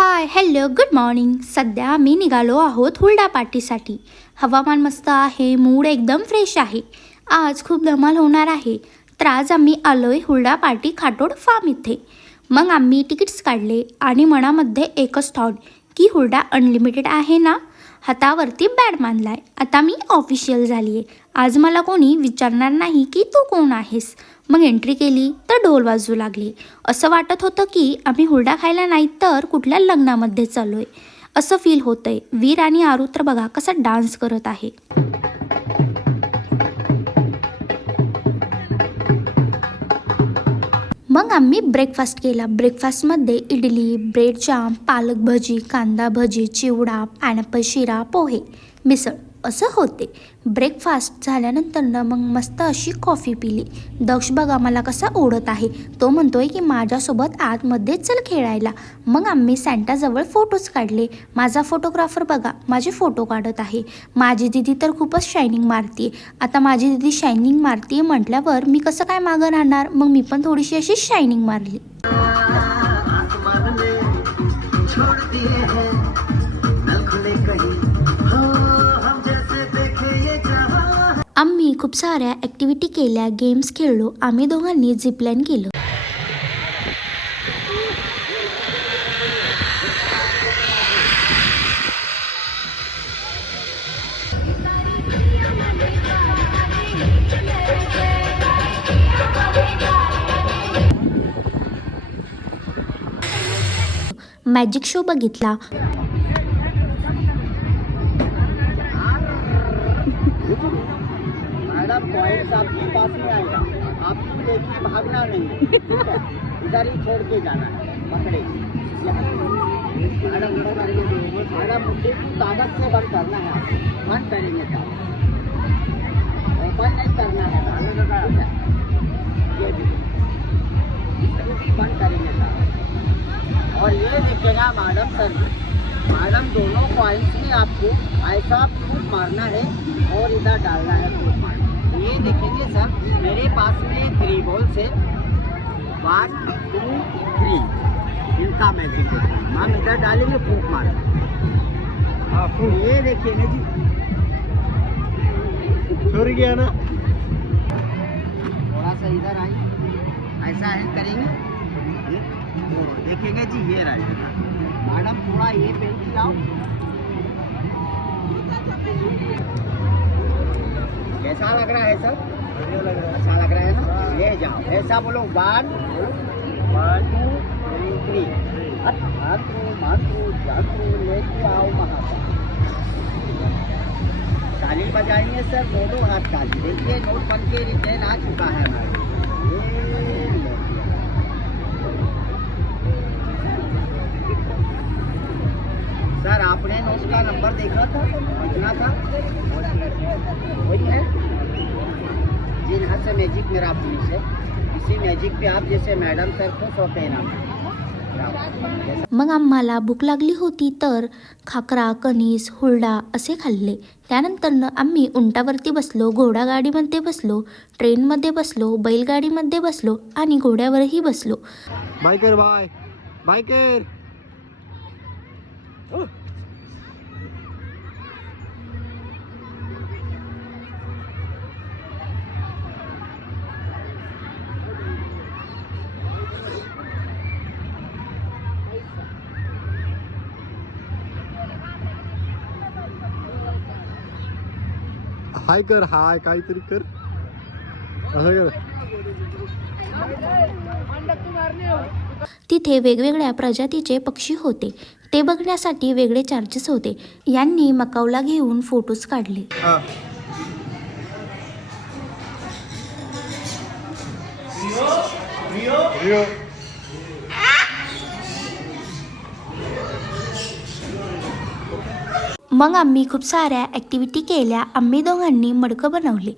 Hi hello good morning. सध्या मी निघालो आहोत हुरडा पार्टीसाठी. हवामान मस्त आहे, मूड एकदम फ्रेश आहे. आज खूप धमाल होणार आहे. तर आज आम्ही आलोय हुरडा पार्टी खाटोड फार्म इथे. मग आम्ही तिकीट्स काढले आणि मनामध्ये एकच थॉट की हुरडा अनलिमिटेड आहे ना. हातावरती बॅड मानलाय. आता मी ऑफिशियल झाली आहे. आज मला कोणी विचारणार नाही की तू कोण आहेस. मग एंट्री केली तर ढोल वाजू लागले. असं वाटत होतं की आम्ही हुरडा खायला नाही तर कुठल्या लग्नामध्ये चाललोय असं फील होतंय. वीर आणि आरू तर बघा कसा डान्स करत आहे. मग आम्ही ब्रेकफास्ट केला. ब्रेकफास्टमध्ये इडली, ब्रेड जाम, पालक भजी, कांदा भजी, चिवडा, पायनॅपल शिरा, पोहे, मिसळ असं होते. ब्रेकफास्ट झाल्यानंतर मग मस्त अशी कॉफी पिली. दक्ष बघा मला कसा ओढत आहे. तो म्हणतोय की माझ्यासोबत आतमध्ये चल खेळायला. मग आम्ही सँटाजवळ फोटोज काढले. माझा फोटोग्राफर बघा माझे फोटो काढत आहे. माझी दिदी तर खूपच शायनिंग मारते. आता माझी दिदी शायनिंग मारते म्हटल्यावर मी कसं काय मागं राहणार. मग मी पण थोडीशी अशी शायनिंग मारली. आम्ही खूप साऱ्या ॲक्टिव्हिटी केल्या, गेम्स खेळलो. आम्ही दोघांनी झिपलाईन केलं. मॅजिक शो बघितला. मैडम पॉइंट्स आपके पास में आएगा, आपको लेके भागना नहीं, ठीक है, इधर ही छोड़ के जाना है, पकड़े। मैडम मुझे ताकत से बंद करना है, आपको बंद करेंगे ताकत, ओपन नहीं करना है, ये इसको भी बंद करेंगे ताकत। और ये देखिएगा मैडम सर, मैडम दोनों पॉइंट्स में आपको ऐसा फूट मारना है और इधर डालना है फूट मारना। ये देखेंगे सर मेरे पास में 3 बॉल्स है, 1 2 3 इनका मैजिक है। हम इधर डालेंगे फूट मारना। ये देखिएगा जी छूट गया ना। थोड़ा सा इधर आइए, ऐसा हैंड करेंगे, देखेंगे जी ये रहेगा। मैडम थोड़ा ये पेन खिलाओ, कैसा लग रहा है सर? अच्छा लग रहा है ना। ये जाओ ऐसा बोलो 1 2 3 मातृ लेके आओ महाराज। ताली बजाएंगे सर, दोनों हाथ ताली। देखिए नोट बन के रिटर्न आ चुका है हमारा। सर आपने नोट का नंबर देखा था, समझना था, वही है जिन हाथ से मैजिक मेरा पुलिस है। इसी मैजिक पे आप जैसे मैडम सर खुश होते हैं ना। मग आम्हाला भूक लागली होती तर खाकरा, कणीस, हुरडा असे खाल्ले. त्यानंतर आम्ही उंटावरती बसलो, घोडागाडीमध्ये बसलो, ट्रेनमध्ये बसलो, बैलगाडीमध्ये बसलो आणि घोड्यावरही बसलो. बायकर बाय बायकर हाय कर, हाय काहीतरी कर, असं कर. तिथे वेगवेगळ्या प्रजातीचे पक्षी होते. ते बघण्यासाठी वेगळे चार्जेस होते. यांनी मकावला घेऊन फोटोज काढले. मग आम्ही खूप साऱ्या ॲक्टिव्हिटी केल्या. आम्ही दोघांनी मडकं बनवले.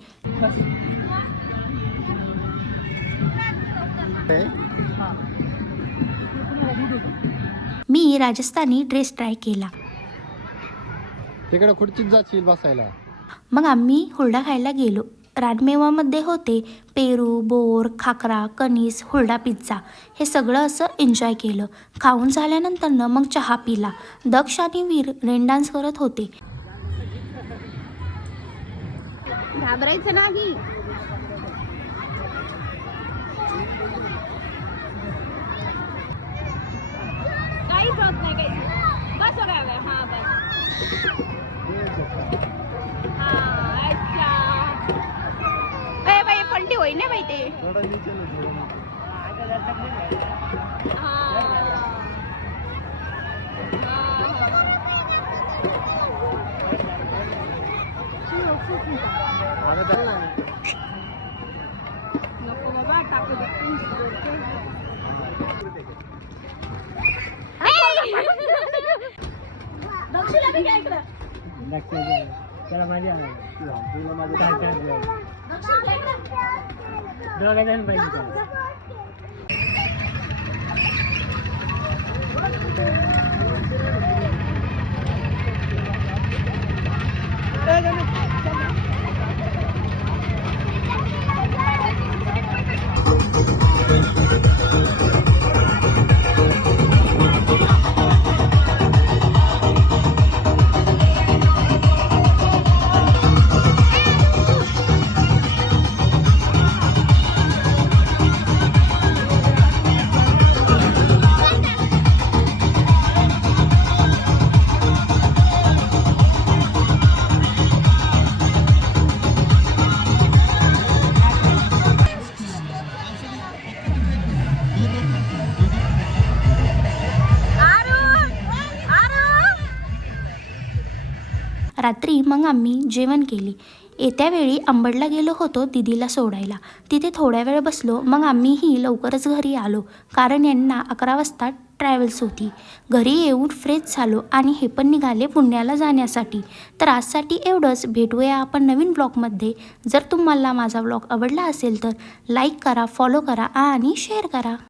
मी राजस्थानी ड्रेस ट्राय केला. तिकडे खुर्चीत जाशील बसायला. मग आम्ही हुरडा खायला गेलो. रानमेवामध्ये होते पेरू, बोर, खाकरा, कणीस, हुरडा पिझ्झा. हे सगळं असं एन्जॉय केलं. खाऊन झाल्यानंतर मग चहा पिला. दक्ष आणि वीर रेन डान्स करत होते. घाबरायचं नाही. काहीच होत नाही, काही बस हो गया. हा बस. हा अच्छा. ए बाई पलटी होई ना बाई ते. नको बाबा टाकू रात्री मग आम्ही जेवण केले. येत्या वेळी अंबडला गेलो होतो दीदीला सोडायला. तिथे थोड्या वेळ बसलो. मग आम्हीही लवकरच घरी आलो, कारण यांना 11 वाजता ट्रॅव्हल्स होती. घरी येऊन फ्रेश झालो आणि हे पण निघाले पुण्याला जाण्यासाठी. तर आजसाठी एवढंच. भेटूया आपण नवीन ब्लॉगमध्ये. जर तुम्हाला माझा ब्लॉग आवडला असेल तर लाईक करा, फॉलो करा आणि शेअर करा.